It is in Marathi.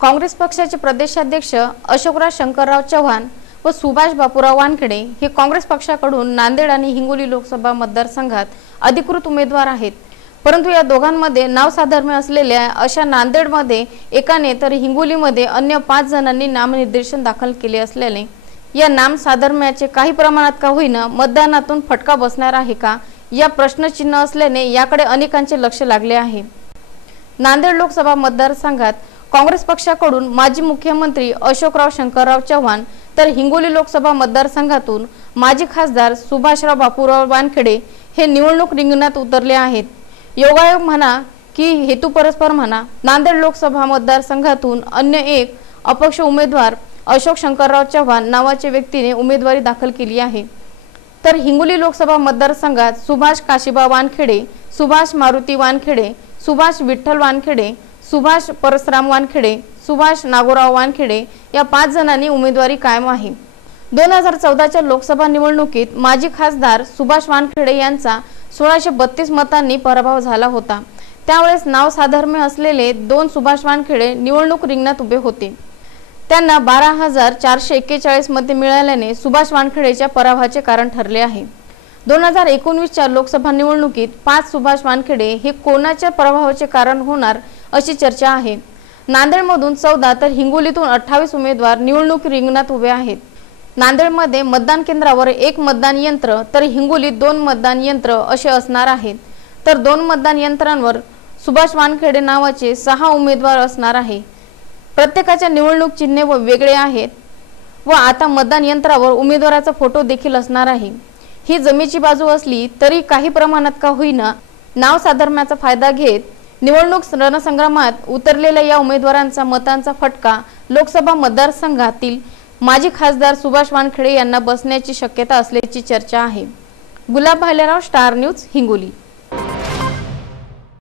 काँग्रेस पक्षाचे प्रदेशाध्यक्ष अशोकराव शंकरराव चव्हाण व सुभाष बापूराव वानखेडे हे काँग्रेस पक्षाकडून नांदेड आणि हिंगोली लोकसभा मतदारसंघात अधिकृत उमेदवार आहेत। परंतु या दोघांमध्ये नाव साधर्म्य असलेल्या अशा नांदेडमध्ये एकाने तर हिंगोलीमध्ये अन्य 5 जणांनी नामनिर्देशन दाखल केले असल्याने या नाम साधर्म्याचे काही प्रमाणात का होईना मतदानातून फटका बसणार आहे का या प्रश्नचिन्ह असल्याने याकडे अनेकांचे लक्ष लागले आहे। नांदेड लोकसभा मतदारसंघात काँग्रेस पक्षाकडून माजी मुख्यमंत्री अशोकराव शंकरराव चव्हाण तर हिंगोली लोकसभा मतदारसंघातून माजी खासदार सुभाषराव बापूराव वानखेडे हे निवडणूक रिंगणात उतरले आहेत। योगायोग म्हणा की हेतू परस्पर म्हणा, नांदेड लोकसभा मतदारसंघातून अन्य एक अपक्ष उमेदवार अशोक शंकरराव चव्हाण नावाच्या व्यक्तीने उमेदवारी दाखल केली आहे। तर हिंगोली लोकसभा मतदारसंघात सुभाष काशीबा वानखेडे, सुभाष मारुती वानखेडे, सुभाष विठ्ठल वानखेडे, सुभाष परसराम वानखेडे, सुभाष नागोराव वानखेडे या 5 जणांनी उमेदवारी कायम आहे। 2014च्या लोकसभा निवडणुकीत माजी खासदार सुभाष वानखेडे यांचा 1632 मतांनी पराभव झाला होता। त्यावेळेस नाव साधर्म्य असलेले 2 सुभाष वानखेडे निवडणूक रिंगणात उभे होते। त्यांना 12,441 मते मिळाल्याने सुभाष वानखेडेच्या पराभवाचे कारण ठरले आहे। 2019च्या लोकसभा निवडणुकीत 5 सुभाष वानखेडे हे कोणाच्या पराभवाचे कारण होणार अशी चर्चा आहे। नांदेडमधून 14 तर हिंगोलीतून 28 उमेदवार निवडणूक रिंगणात उभे आहेत। नांदेडमध्ये मतदान केंद्रावर 1 मतदान यंत्र तर हिंगोलीत 2 मतदान यंत्र असे असणार आहेत। तर 2 मतदान यंत्रांवर सुभाष वानखेडे नावाचे 6 उमेदवार असणार आहे। प्रत्येकाच्या निवडणूक चिन्हे वेगळे आहेत व आता मतदान यंत्रावर उमेदवाराचा फोटो देखील असणार आहे। ही जमेची बाजू असली तरी काही प्रमाणात का होईना नाव साधर्म्याचा फायदा घेत निवडणूक रणसंग्रामात उतरलेल्या या उमेदवारांचा मतांचा फटका लोकसभा मतदारसंघातील माजी खासदार सुभाष वानखेडे यांना बसण्याची शक्यता असल्याची चर्चा आहे। गुलाब भालेराव, स्टार न्यूज, हिंगोली।